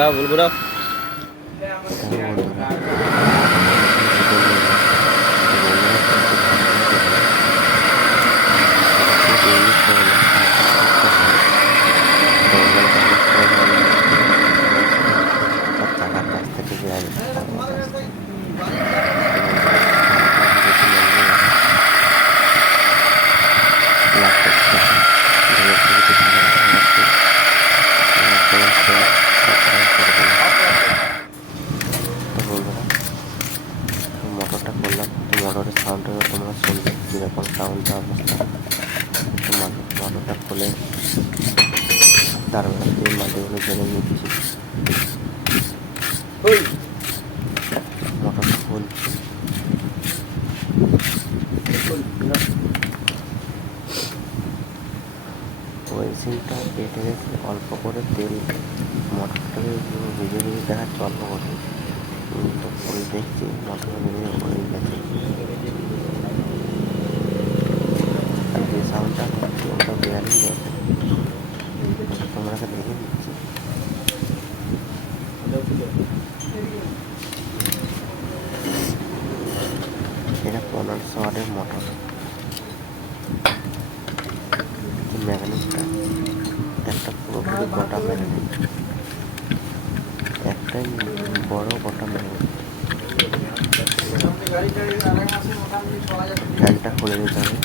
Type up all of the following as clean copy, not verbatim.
ঘোরাও ভুল ঘোরাও। চাকার কাছ থেকে মোটরটা করলাম, তো মোটরের সাউন্ডটা তোমরা শুনবে কীরকম সাউন্ডটা অবস্থা। তো মোটরটা খুলে তারপরে দিয়ে মাটিগুলো জেনে নিচ্ছি। মোটরটা খুলছি, ওয়েসিংটা কেটে গেছে অল্প করে তেল, মোটরটাকে ভিজে ভিজে দেখাচ্ছে অল্প করে। তো খুলে দেখছি মোটর ভিজে হয়ে গেছে। আর যে সাউন্ডটা হচ্ছে ওটা বেয়ারিং গেছে, তোমরাকে দেখে দিচ্ছি। এটা 1500 ওয়াটের মোটর। ম্যাগনেটটা একটা পুরোপুরি গোটা ম্যাগনেট, একটাই বড় গোটা ম্যাগনেট। ফ্যানটা খুলে নিতে হবে।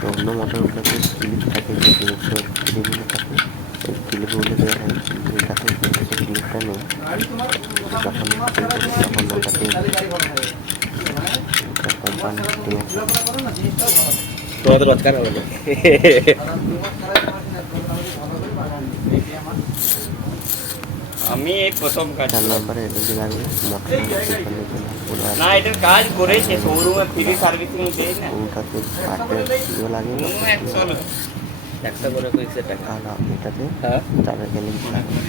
তো অন্য মোটরগুলোতে ক্লিপ থাকে, যে ক্লিপগুলো থাকে ওই ক্লিপগুলো দেওয়া হয়, কিন্তু এটাতে যে ক্লিপটা নেই, যখন তখন ওটাতে কোম্পানি তোমাদের রোজগার হবে না। আমি এই প্রথম কাজ 4 নম্বরে এলইডি লাগবে। মোটর না, এটার কাজ করেছে শোরুমে ফ্রি সার্ভিসিং দেয় না। ওটাতে কাঠের ইয়ে লাগে, 100 করে কইছে টাকা। আর এটাতে হ্যাঁ তাদের এলইডি লাগবে।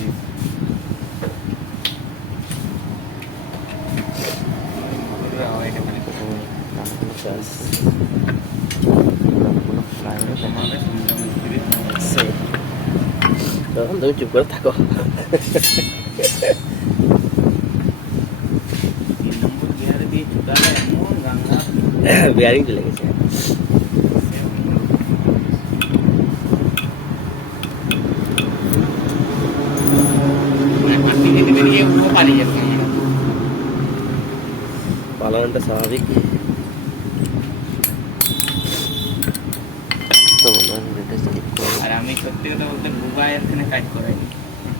তখন তুমি চুপ করে থাকো। বিয়ারিং চলে গেছে। পালামানটা স্বাভাবিক। তো ভিডিওটা স্কিপ করে আর আমি সত্যি কথা বলতে গুগা এখানে কাজ করাইনি,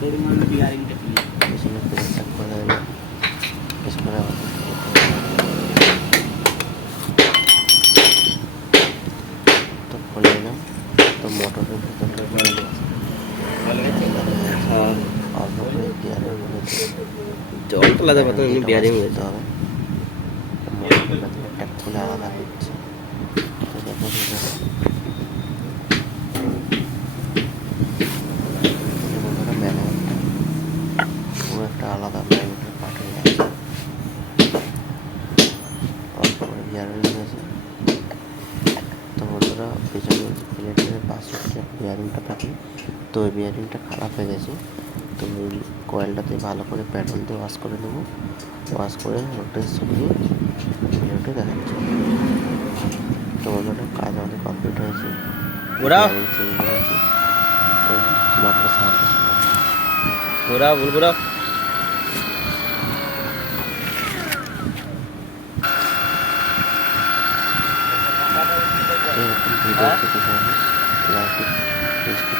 পরিমাণে বিয়ারিংটা ক্লিয়ার পেছনে প্রেসটা করে দেবে। পেছনে আবার তো খুলে নিলাম। তো মোটরের ভিতরটা অল্প করে বিয়ারিং হয়েছে, জলটা লাগাবে তো এমনি বিয়ারিং হয়ে দিতে হবে। মোটরটা একটা খুলে আলাদা হচ্ছে। তো দেখো ম্যাগনেটটা পুরো একটা আলাদা ম্যাগনেটের পার্ট হয়ে গেছে। অল্প করে বিয়ারিং হয়েছে। তো বন্ধুরা পেছনে প্লেটের পাশে যে বিয়ারিংটা থাকে, তো ওই বিয়ারিংটা খারাপ হয়ে গেছে। তো ওই কয়েলটাতে ভালো করে প্যাডেল দিয়ে ওয়াশ করে নেবো। ওয়াশ করে রোটে সরিয়ে ভিডিওটি দেখাচ্ছি। তো বন্ধুরা কাজ আমাদের কমপ্লিট হয়েছে। বিয়ারিং চেঞ্জ করেছি। তো মোটরের সাহায্যে ঘোরাও ভুল ঘোরাও। এরকম ভিডিও পেতে চাইলে লাইক, ফেসবুক